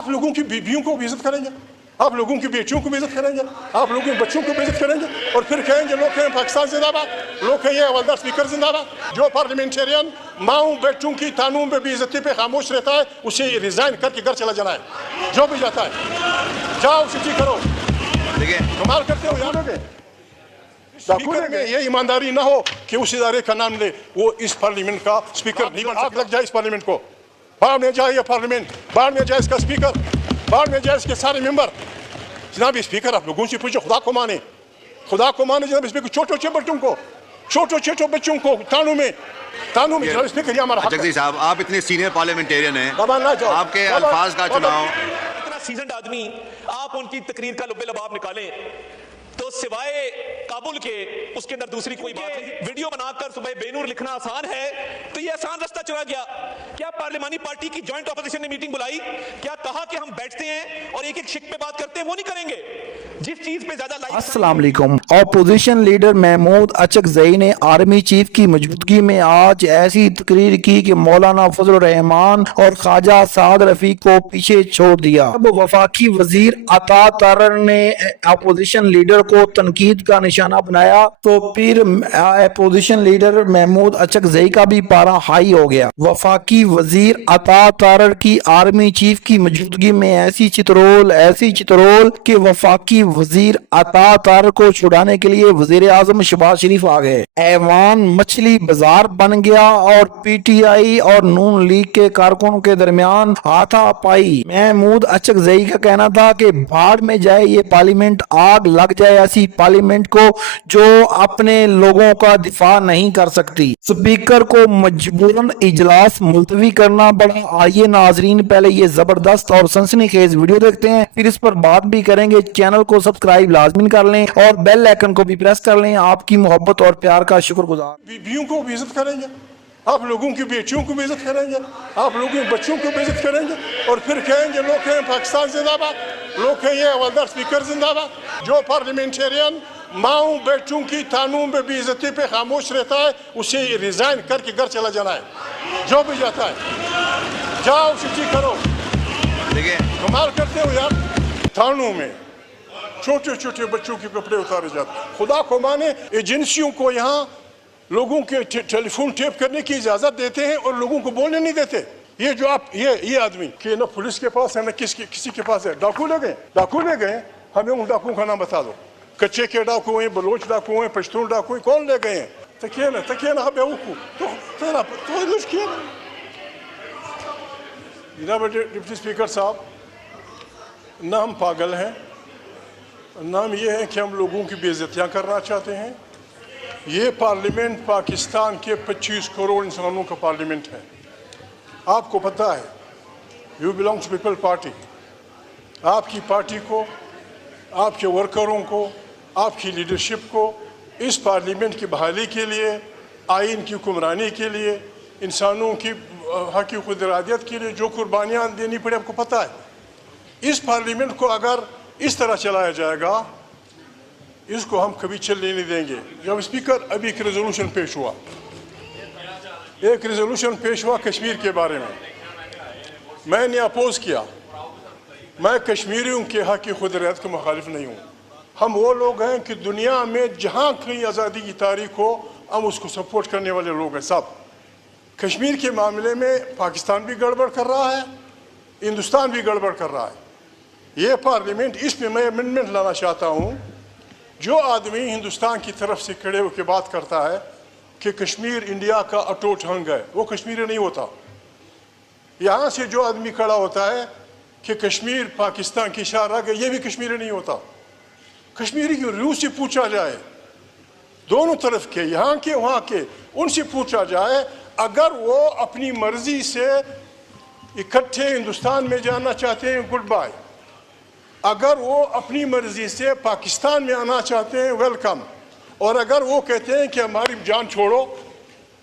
آپ لوگوں کی بیویوں کو بھی عزت کریں گے, آپ لوگوں کی بیٹیوں کو بھی عزت کریں گے, آپ لوگوں کے بچوں کو بھی عزت کریں گے, اور پھر کہیں گے لوگ کہیں پاکستان زندہ باد, لوگ کہیں حوالدار اسپیکر زندہ باد. جو پارلیمنٹرین ماؤں بیٹوں کی تانوں بے عزتی پہ خاموش رہتا ہے اسے ریزائن کر کے گھر چلا جانا ہے. جو بھی جاتا ہے جاؤ سچی کرو. کمال کرتے ہو یاد ہوگے. اسپیکر میں یہ ایمانداری نہ ہو کہ اس ادارے کا نام لے, وہ اس پارلیمنٹ کا اسپیکر نہیں بن سکتا. آگ لگ جائے اس پارلیمنٹ کو, باہر میں جائے یہ پارلیمنٹ, باہر میں جائے اس کا اسپیکر, باہر میں جائے اس کے سارے ممبر. جناب اسپیکر آپ لوگوں سے پوچھو خدا کو مانے, خدا کو مانے جناب اسپیکر. چھوٹے بچوں کو تانوں میں جناب اسپیکر یہ ہمارا حق ہے. جگدیش صاحب آپ اتنے سینئر پارلیمنٹیرین ہیں, آپ کے الفاظ کا چناؤ. اتنا سیزنڈ آدمی آپ ان کی تقریر کا لب لباب نکالیں تو سوائے کابل کے اس کے اندر دوسری کوئی بات نہیں. ویڈیو بنا کر صبح بے نور لکھنا آسان ہے تو یہ آسان رستہ چنا گیا. کیا پارلیمانی پارٹی کی جوائنٹ اپوزیشن نے میٹنگ بلائی, کیا کہا کہ ہم بیٹھتے ہیں اور ایک شک پہ بات کرتے ہیں؟ وہ نہیں کریں گے. جس چیز پہ زیادہ السلام علیکم. اپوزیشن لیڈر محمود اچکزئی نے آرمی چیف کی موجودگی میں آج ایسی تقریر کی کہ مولانا فضل الرحمان اور خواجہ سعد رفیق کو پیچھے چھوڑ دیا. اب وفاقی وزیر عطا ترر نے اپوزیشن لیڈر کو تنقید کا نشانہ بنایا تو پھر اپوزیشن لیڈر محمود اچکزئی کا بھی پارا ہائی ہو گیا. وفاقی وزیر عطا ترر کی آرمی چیف کی موجودگی میں ایسی چترول کہ وفاقی وزیر عطا ترر کو چھڑانے کے لیے وزیر اعظم شہباز شریف آ گئے. ایوان مچھلی بازار بن گیا اور پی ٹی آئی اور نون لیگ کے کارکنوں کے درمیان ہاتھا پائی. محمود اچکزئی کا کہنا تھا کہ بھاڑ میں جائے یہ پارلیمنٹ, آگ لگ جائے ایسی پارلیمنٹ کو جو اپنے لوگوں کا دفاع نہیں کر سکتی. اسپیکر کو مجبوراً اجلاس ملتوی کرنا پڑا. آئیے ناظرین پہلے یہ زبردست اور سنسنی خیز ویڈیو دیکھتے ہیں, پھر اس پر بات بھی کریں گے. چینل کو سبسکرائب لازمی کر لیں اور بیل آئیکن کو بھی پریس کر لیں. آپ کی محبت اور پیار کا شکر گزار. بیویوں کو بھی عزت کریں گے, آپ لوگوں کی بیٹیوں کو بھی عزت کریں گے, آپ لوگوں کے بچوں کو بھی عزت کریں گے, اور پھر کہیں گے لوگ کہیں پاکستان زندہ باد, لوگ کہیں حوالدار اسپیکر زندہ باد. جو پارلیمنٹرین ماؤں بیٹوں کی تانوں بے عزتی پہ خاموش رہتا ہے اسے ریزائن کر کے گھر چلا جانا ہے. جو بھی جاتا ہے جاؤ سچی کرو. کمال کرتے ہو یار. تھانوں میں چھوٹے بچوں کے کپڑے اتارے جاتے. خدا کو مانے ایجنسیوں کو یہاں لوگوں کے ٹیلی فون ٹیپ کرنے کی اجازت دیتے ہیں اور لوگوں کو بولنے نہیں دیتے. یہ جو آپ یہ آدمی کہ نہ پولیس کے پاس ہے نہ کسی کے پاس ہے. ڈاکو لے گئے, ہمیں ان ڈاکوؤں کا نام بتا دو. کچے کے ڈاکو ہیں, بلوچ ڈاکو ہیں, پشتون ڈاکو ہیں, کون لے گئے ہیں؟ تکیے نا بیوقوف تو مشکل. جناب ڈپٹی اسپیکر صاحب, نہ ہم پاگل ہیں, نام یہ ہے کہ ہم لوگوں کی بے عزتیاں کرنا چاہتے ہیں. یہ پارلیمنٹ پاکستان کے 25 کروڑ انسانوں کا پارلیمنٹ ہے. آپ کو پتہ ہے you belong to People Party. آپ کی پارٹی کو, آپ کے ورکروں کو, آپ کی لیڈرشپ کو اس پارلیمنٹ کی بحالی کے لیے, آئین کی حکمرانی کے لیے, انسانوں کی حقوق و ارادیت کے لیے جو قربانیاں دینی پڑے آپ کو پتہ ہے. اس پارلیمنٹ کو اگر اس طرح چلایا جائے گا اس کو ہم کبھی چلنے نہیں دیں گے. جب اسپیکر ابھی ایک ریزولوشن پیش ہوا کشمیر کے بارے میں نے اپوز کیا. میں کشمیریوں کے حق کی خود ارادت کے مخالف نہیں ہوں. ہم وہ لوگ ہیں کہ دنیا میں جہاں کہیں آزادی کی تاریخ ہو ہم اس کو سپورٹ کرنے والے لوگ ہیں سب. کشمیر کے معاملے میں پاکستان بھی گڑبڑ کر رہا ہے, ہندوستان بھی گڑبڑ کر رہا ہے. یہ پارلیمنٹ اس میں امنڈمنٹ لانا چاہتا ہوں. جو آدمی ہندوستان کی طرف سے کھڑے ہو کے بات کرتا ہے کہ کشمیر انڈیا کا اٹوٹ انگ ہے, وہ کشمیری نہیں ہوتا. یہاں سے جو آدمی کھڑا ہوتا ہے کہ کشمیر پاکستان کی شاہ رگ ہے, یہ بھی کشمیری نہیں ہوتا. کشمیری کی روح سے پوچھا جائے, دونوں طرف کے, یہاں کے وہاں کے, ان سے پوچھا جائے اگر وہ اپنی مرضی سے اکٹھے ہندوستان میں جانا چاہتے ہیں گڈ بائے, اگر وہ اپنی مرضی سے پاکستان میں آنا چاہتے ہیں ویلکم, اور اگر وہ کہتے ہیں کہ ہماری جان چھوڑو,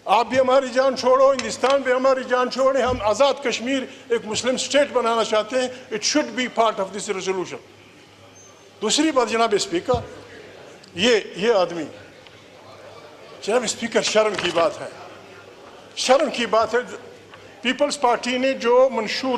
آپ بھی ہماری جان چھوڑو, ہندوستان بھی ہماری جان چھوڑیں, ہم آزاد کشمیر ایک مسلم سٹیٹ بنانا چاہتے ہیں, it should be part of this resolution. دوسری بات جناب اسپیکر, یہ آدمی, جناب اسپیکر شرم کی بات ہے, شرم کی بات ہے. پیپلز پارٹی نے جو منشور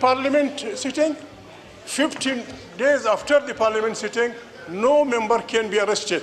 parliament sitting, 15 days after the parliament sitting, no member can be arrested.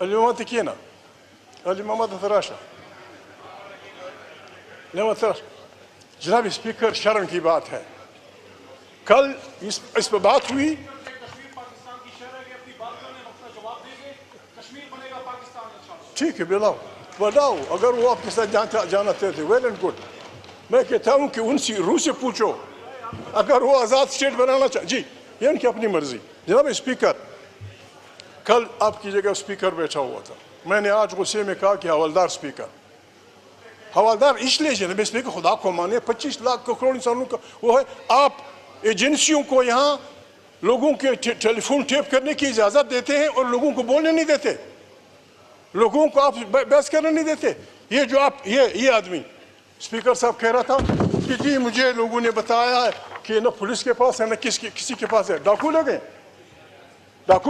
اليوم تكينا اليوم ما تتراشى لما تراشى. جناب اسپیکر شرم کی بات ہے. کل اس پہ بات ہوئی, ٹھیک ہے بلاؤ اگر وہ آپ کے ساتھ جانا چاہتے ویل اینڈ گڈ. میں کہتا ہوں کہ ان سے روح سے پوچھو اگر وہ آزاد اسٹیٹ بنانا چاہتے. جی یہ ان کی اپنی مرضی. جناب اسپیکر, کل آپ کی جگہ اسپیکر بیٹھا ہوا تھا, میں نے آج غصے میں کہا کہ حوالدار اسپیکر, حوالدار اس لیے جناب اسپیکر خدا کو مانے 25 لاکھ کروڑ انسانوں کا وہ ہے. آپ ایجنسیوں کو یہاں لوگوں کے ٹیلی فون ٹیپ کرنے کی اجازت دیتے ہیں اور لوگوں کو بولنے نہیں دیتے, لوگوں کو آپ بحث کرنے نہیں دیتے. یہ جو آپ یہ آدمی اسپیکر صاحب کہہ رہا تھا کہ جی مجھے لوگوں نے بتایا ہے کہ نہ پولیس کے پاس ہے نہ کسی کے پاس ہے. ڈاکو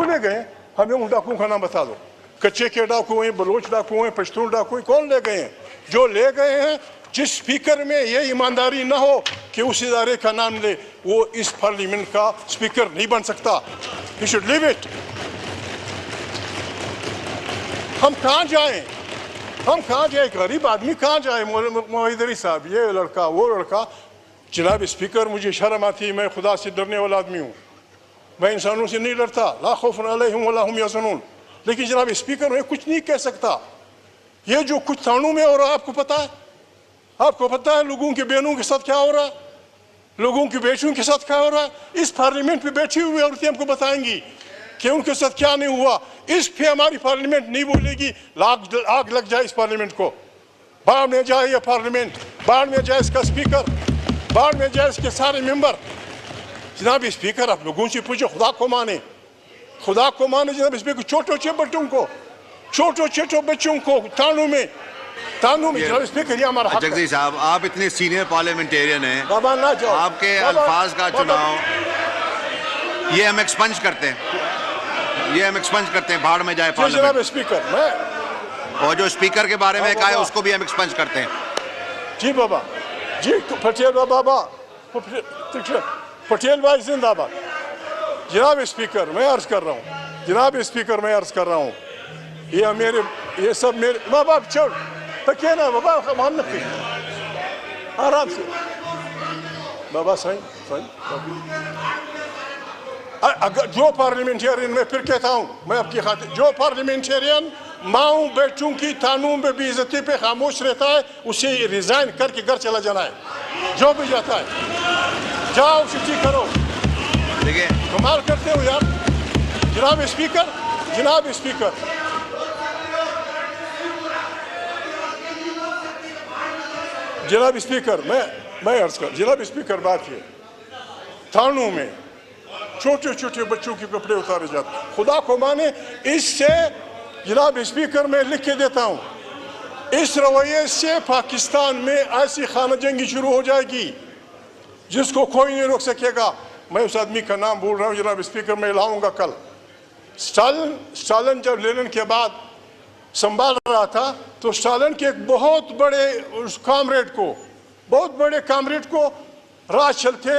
لے گئے, ہمیں ان ڈاکوؤں کا نام بتا دو. کچے کے ڈاکو ہیں, بلوچ ڈاکو ہیں, پشتون ڈاکو ہیں, کون لے گئے ہیں؟ جو لے گئے ہیں جس اسپیکر میں یہ ایمانداری نہ ہو کہ اس ادارے کا نام لے, وہ اس پارلیمنٹ کا اسپیکر نہیں بن سکتا. He should leave it. ہم کہاں جائیں, غریب آدمی کہاں جائے؟ موحدری صاحب, یہ لڑکا وہ لڑکا. جناب اسپیکر مجھے شرم آتی ہے, میں خدا سے ڈرنے والا آدمی ہوں, میں انسانوں سے نہیں ڈرتا. لا خوف علیہم ولا ہم یحزنون. لیکن جناب اسپیکر میں کچھ نہیں کہہ سکتا. یہ جو کچھ تھانوں میں ہو رہا ہے آپ کو پتا ہے؟ آپ کو پتا ہے لوگوں کے بہنوں کے ساتھ کیا ہو رہا ہے, لوگوں کی بیٹیوں کے ساتھ کیا ہو رہا ہے؟ اس پارلیمنٹ پہ بیٹھی ہوئی عورتیں ہم کو بتائیں گی کہ ان کے ساتھ کیا نہیں ہوا. اس پہ ہماری پارلیمنٹ نہیں بولے گی. آگ لگ جائے اس پارلیمنٹ کو, باہر میں جائے یہ پارلیمنٹ, باہر میں جائے اس کا اسپیکر, باہر میں جائے اس کے سارے ممبر. جناب اسپیکر آپ لوگوں سے پوچھو, خدا کو مانے جناب اسپیکر. چھوٹے بچوں کو تانوں میں جناب اسپیکر, یہ ہمارا حق ہے. جگدیش صاحب آپ اتنے سینئر پارلیمنٹیرین ہیں, بابا نہ جاؤ, آپ کے الفاظ کا چناؤ یہ ہم ایکسپنج کرتے ہیں, بھاڑ میں جائے پارلیمنٹ. جناب اسپیکر میں اور جو اسپیکر کے بارے میں کہا ہے اس کو بھی ہم ایکسپنج کرتے ہیں. جی بابا, جی پٹیل بابا, پٹیل بھائی زندہ باد. جناب اسپیکر میں عرض کر رہا ہوں, یہ سب میرے بابا چھوڑ تکیے نا بابا, مان نہ آرام سے بابا. صحیح اگر جو پارلیمنٹیرین, میں پھر کہتا ہوں, میں آپ کی خاطر, جو پارلیمنٹیرین ماؤں بیٹوں کی تانوں میں بے عزتی پہ خاموش رہتا ہے اسے ریزائن کر کے گھر چلا جانا ہے. جو بھی جاتا ہے جاؤ چھٹی کرو. دیکھیں کمال کرتے ہو یار. جناب اسپیکر میں عرض کر, جناب اسپیکر بات یہ, تھانوں میں چھوٹے بچوں کے کپڑے اتارے جاتے. خدا کو مانے اس سے جناب اسپیکر میں لکھ کے دیتا ہوں, اس رویے سے پاکستان میں ایسی خانہ جنگی شروع ہو جائے گی جس کو کوئی نہیں روک سکے گا. میں اس آدمی کا نام بول رہا ہوں جناب اسپیکر, میں لاؤں گا کل. اسٹالن جب لینن کے بعد سنبھال رہا تھا تو اسٹالن کے ایک بہت بڑے کامریڈ کو راہ چلتے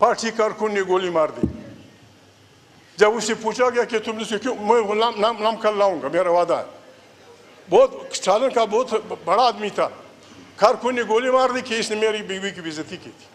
پارٹی کارکن نے گولی مار دی. جب اسے پوچھا گیا کہ تم نے سے کیوں, میں نام کر لاؤں گا, میرا وعدہ ہے. اسٹالن کا بہت بڑا آدمی تھا, کارکن نے گولی مار دی کہ اس نے میری بیوی کی بے عزتی کی تھی.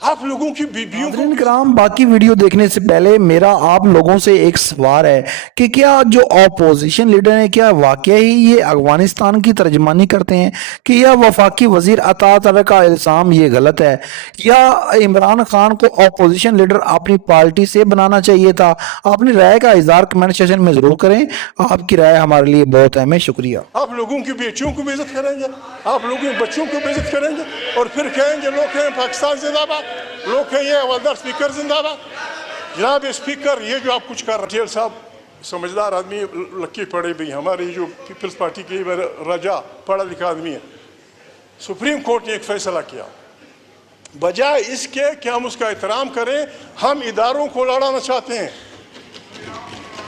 آپ لوگوں کی بیویوں کو. کرام, باقی ویڈیو دیکھنے سے پہلے میرا آپ لوگوں سے ایک سوال ہے کہ کیا جو اپوزیشن لیڈر ہیں کیا واقعی یہ افغانستان کی ترجمانی کرتے ہیں, کہ یا وفاقی وزیر اطاعت کا الزام یہ غلط ہے, یا عمران خان کو اپوزیشن لیڈر اپنی پارٹی سے بنانا چاہیے تھا؟ اپنی رائے کا اظہار کمنٹ سیکشن میں ضرور کریں, آپ کی رائے ہمارے لیے بہت اہم ہے. شکریہ. آپ لوگوں کی بیٹیوں کو بھی عزت کریں گے, آپ لوگوں کے بچوں کو بھی عزت کریں گے, اور پھر کہیں گے لوگ کہیں پاکستان زندہ باد, لوگ کہیں یہ حوالدار اسپیکر زندہ باد. جناب اسپیکر, یہ جو آپ کچھ کر رہے ہیں, صاحب سمجھدار آدمی, لکی پڑے بھی, ہماری جو پیپلز پارٹی کی رجا پڑھا لکھا آدمی ہے. سپریم کورٹ نے ایک فیصلہ کیا, بجائے اس کے کہ ہم اس کا احترام کریں, ہم اداروں کو لڑانا چاہتے ہیں.